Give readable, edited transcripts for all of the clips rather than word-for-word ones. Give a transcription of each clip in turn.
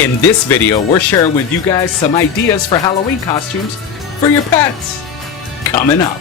In this video, we're sharing with you guys some ideas for Halloween costumes for your pets. Coming up.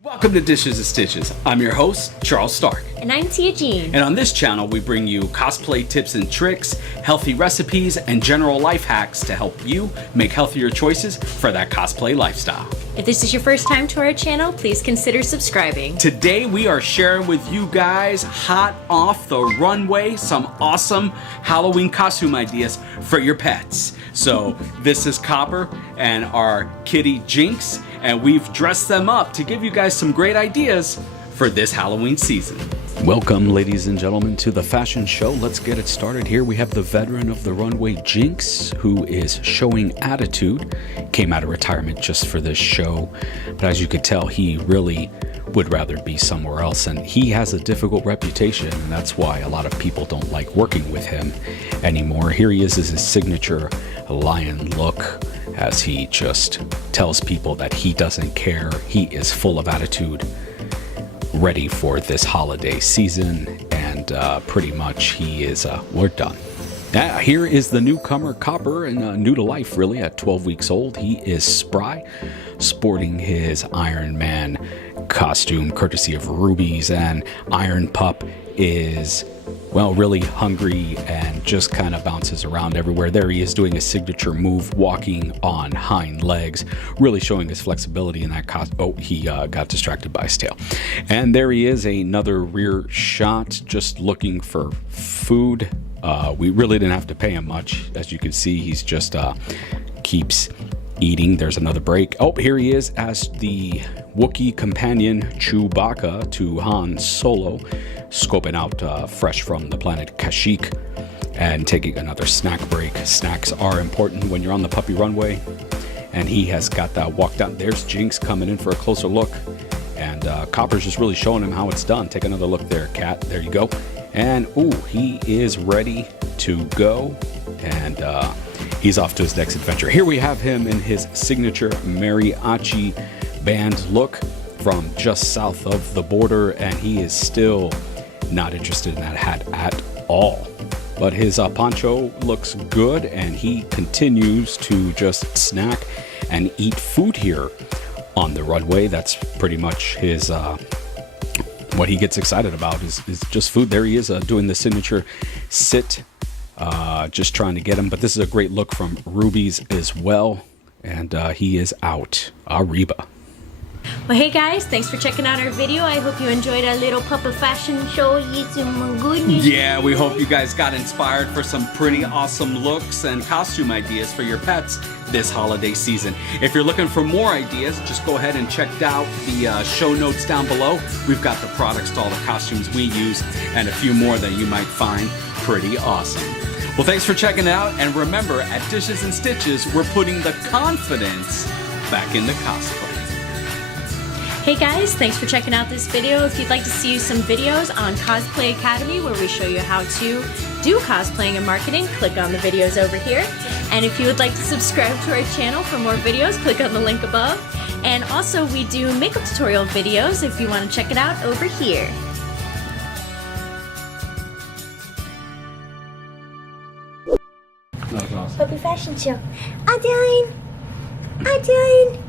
Welcome to Dishes and Stitches. I'm your host, Charles Stark. And I'm TeeaJeanne. And on this channel, we bring you cosplay tips and tricks, healthy recipes, and general life hacks to help you make healthier choices for that cosplay lifestyle. If this is your first time to our channel, please consider subscribing. Today, we are sharing with you guys, hot off the runway, some awesome Halloween costume ideas for your pets. So this is Copper and our kitty Jinx, and we've dressed them up to give you guys some great ideas for this Halloween season. Welcome, ladies and gentlemen, to the fashion show. Let's get it started. Here we have the veteran of the runway, Jinx, who is showing attitude. Came out of retirement just for this show, but as you could tell, he really would rather be somewhere else, and he has a difficult reputation, and that's why a lot of people don't like working with him anymore. Here he is his signature lion look, as he just tells people that he doesn't care. He is full of attitude, ready for this holiday season, and pretty much he is we're done. Here is the newcomer Copper, and new to life really at 12 weeks old. He is spry, sporting his Iron Man costume courtesy of Rubie's, and Iron Pup is, well, really hungry and just kind of bounces around everywhere. There he is doing a signature move, walking on hind legs, really showing his flexibility in that costume. Oh, he got distracted by his tail. And there he is, another rear shot, just looking for food. We really didn't have to pay him much. As you can see, he's just keeps eating. There's another break. Oh, here he is as the Wookiee companion Chewbacca to Han Solo, scoping out fresh from the planet Kashyyyk and taking another snack break. Snacks are important when you're on the puppy runway, and he has got that walk down. There's Jinx coming in for a closer look, and Copper's just really showing him how it's done. Take another look there, cat. There you go. And ooh, he is ready to go, and he's off to his next adventure. Here we have him in his signature mariachi band look from just south of the border, and he is still not interested in that hat at all. But his poncho looks good, and he continues to just snack and eat food here on the runway. That's pretty much his what he gets excited about is just food. There he is doing the signature sit, just trying to get him. But this is a great look from Rubie's as well, and he is out. Arriba. Well, hey guys, thanks for checking out our video. I hope you enjoyed our little puppet fashion show. Yeah, we hope you guys got inspired for some pretty awesome looks and costume ideas for your pets this holiday season. If you're looking for more ideas, just go ahead and check out the show notes down below. We've got the products to all the costumes we use and a few more that you might find pretty awesome. Well, thanks for checking out, and remember, at Dishes and Stitches, we're putting the confidence back into cosplay. Hey guys, thanks for checking out this video. If you'd like to see some videos on Cosplay Academy where we show you how to do cosplaying and marketing, click on the videos over here. And if you would like to subscribe to our channel for more videos, click on the link above. And also we do makeup tutorial videos if you want to check it out over here. Puppy fashion show. TeeaJeanne.